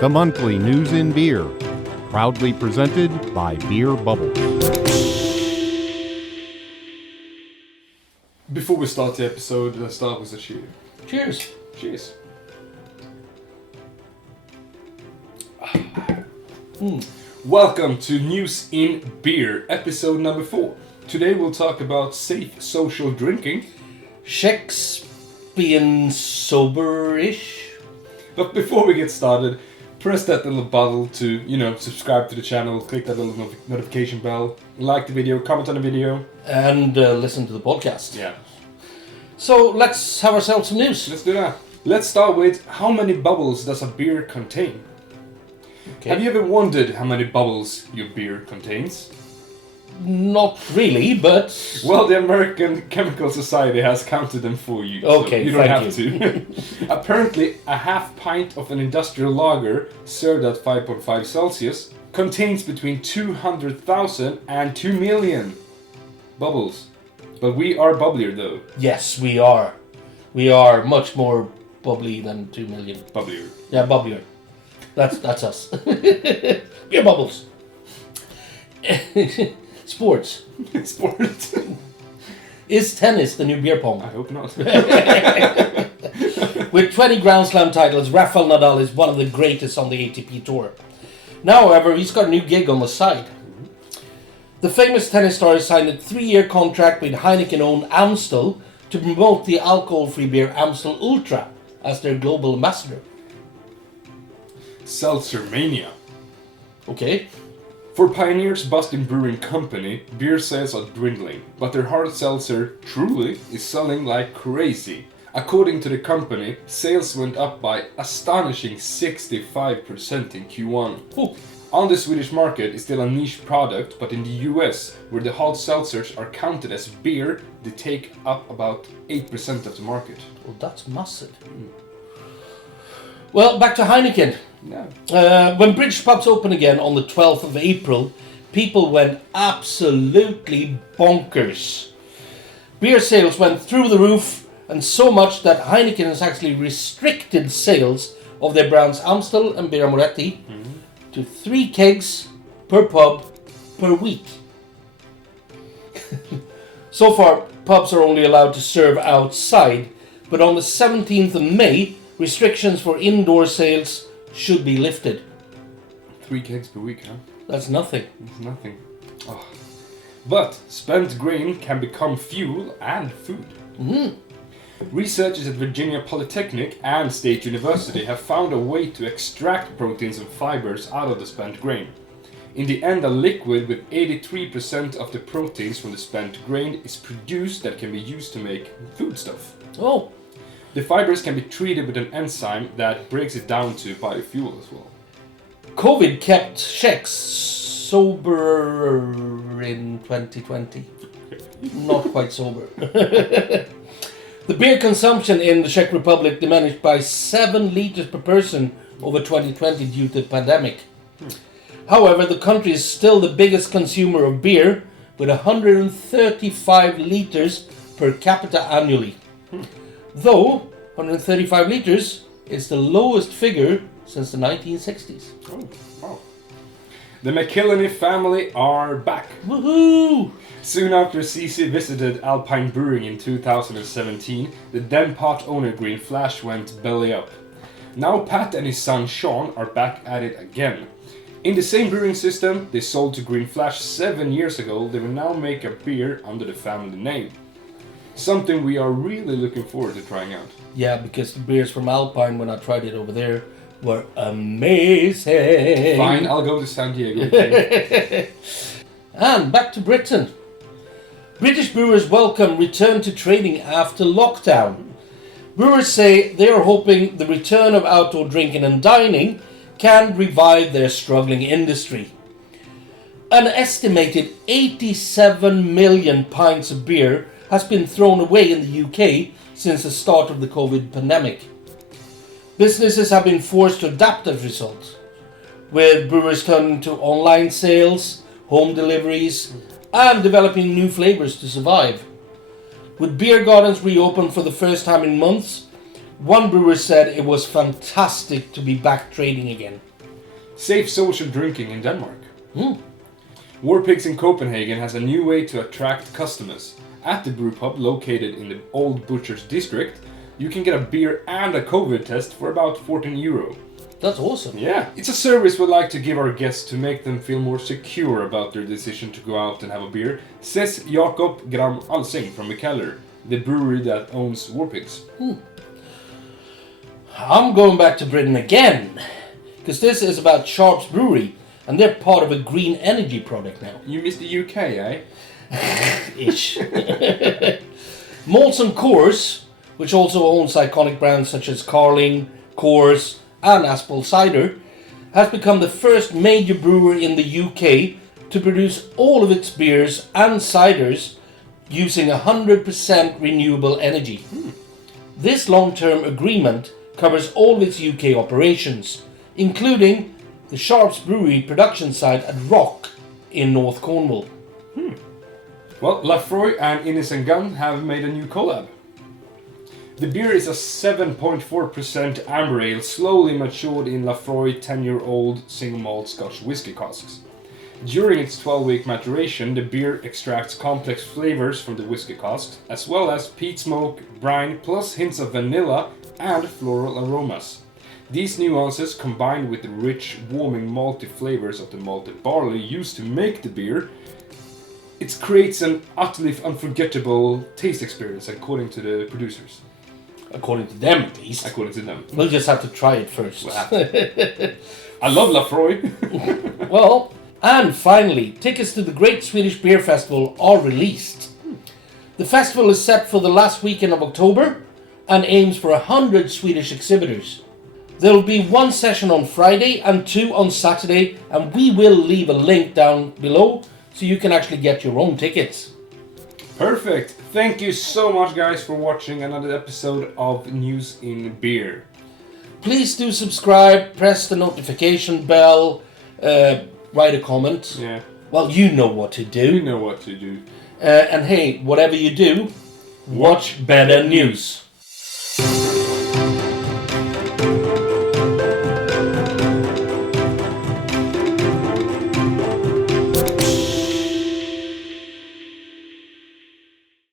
the monthly news in beer, proudly presented by Beer Bubbles. Before we start the episode, let's start with a cheer. Cheers. Cheers. Welcome to News in Beer, episode number 4. Today we'll talk about safe social drinking. Czechs being sober-ish. But before we get started, press that little button to, subscribe to the channel, click that little notification bell, like the video, comment on the video. And listen to the podcast. Yeah. So let's have ourselves some news. Let's do that. Let's start with, how many bubbles does a beer contain? Okay. Have you ever wondered how many bubbles your beer contains? Not really, but... Well, the American Chemical Society has counted them for you. Okay, so you don't thank have to. Apparently, a half pint of an industrial lager served at 5.5 Celsius contains between 200,000 and 2 million bubbles. But we are bubblier though. Yes, we are. We are much more bubbly than 2 million. Bubblier. Yeah, bubblier. That's us. Beer bubbles. Sports. Sport. Is tennis the new beer pong? I hope not. With 20 Grand Slam titles, Rafael Nadal is one of the greatest on the ATP Tour. Now, however, he's got a new gig on the side. The famous tennis star has signed a 3-year contract with Heineken-owned Amstel to promote the alcohol-free beer Amstel Ultra as their global ambassador. Seltzer Mania. Okay. For Pioneer's Boston Brewing Company, beer sales are dwindling, but their hard seltzer, Truly, is selling like crazy. According to the company, sales went up by astonishing 65% in Q1. Oh. On the Swedish market, it's still a niche product, but in the US, where the hard seltzers are counted as beer, they take up about 8% of the market. Well, that's massive. Well, back to Heineken. Yeah. When British pubs open again on the 12th of April, people went absolutely bonkers. Beer sales went through the roof, and so much that Heineken has actually restricted sales of their brands Amstel and Birra Moretti to 3 kegs per pub per week. So far, pubs are only allowed to serve outside, but on the 17th of May, restrictions for indoor sales should be lifted. 3 kegs per week, huh? That's nothing. It's nothing. Oh. But spent grain can become fuel and food. Researchers at Virginia Polytechnic and State University have found a way to extract proteins and fibers out of the spent grain. In the end, a liquid with 83% of the proteins from the spent grain is produced that can be used to make foodstuff. Oh. The fibers can be treated with an enzyme that breaks it down to biofuel as well. COVID kept Czechs sober in 2020. Not quite sober. The beer consumption in the Czech Republic diminished by 7 liters per person over 2020 due to the pandemic. However, the country is still the biggest consumer of beer with 135 liters per capita annually. Though 135 liters is the lowest figure since the 1960s. Oh, wow. The McKillany family are back. Woohoo! Soon after CC visited Alpine Brewing in 2017, the then pot owner Green Flash went belly up. Now Pat and his son Sean are back at it again. In the same brewing system they sold to Green Flash 7 years ago, they will now make a beer under the family name. Something we are really looking forward to trying out. Yeah, because the beers from Alpine, when I tried it over there, were amazing. Fine, I'll go to San Diego. Okay? And back to Britain. British brewers welcome return to trading after lockdown. Brewers say they are hoping the return of outdoor drinking and dining can revive their struggling industry. An estimated 87 million pints of beer has been thrown away in the UK since the start of the COVID pandemic. Businesses have been forced to adapt as a result, with brewers turning to online sales, home deliveries, and developing new flavors to survive. With beer gardens reopened for the first time in months, one brewer said it was fantastic to be back trading again. Safe social drinking in Denmark. Warpigs in Copenhagen has a new way to attract customers. At the brew pub located in the Old Butchers district, you can get a beer and a COVID test for about €14. That's awesome. Yeah, it's a service we'd like to give our guests to make them feel more secure about their decision to go out and have a beer, says Jakob Gram Alsing from McKellar, the brewery that owns Warpigs. I'm going back to Britain again, because this is about Sharp's Brewery, and they're part of a green energy product now. You missed the UK, eh? Ish. Molson Coors, which also owns iconic brands such as Carling, Coors, and Aspel Cider, has become the first major brewery in the UK to produce all of its beers and ciders using 100% renewable energy. This long-term agreement covers all of its UK operations, including the Sharp's Brewery production site at Rock in North Cornwall. Well, Lafroy and Innis & Gunn have made a new collab. The beer is a 7.4% amber ale, slowly matured in Lafroy 10-year-old single malt Scotch whisky casks. During its 12-week maturation, the beer extracts complex flavors from the whisky cask, as well as peat smoke, brine, plus hints of vanilla and floral aromas. These nuances, combined with the rich, warming malty flavors of the malted barley used to make the beer, it creates an utterly unforgettable taste experience, according to the producers. According to them, at least. According to them. We'll just have to try it first. I love Lafroy. Well, and finally, tickets to the Great Swedish Beer Festival are released. The festival is set for the last weekend of October and aims for 100 Swedish exhibitors. There will be one session on Friday and 2 on Saturday, and we will leave a link down below so you can actually get your own tickets. Perfect. Thank you so much, guys, for watching another episode of News in Beer. Please do subscribe, press the notification bell, write a comment. Yeah. Well, you know what to do. You know what to do. And hey, whatever you do, watch better news.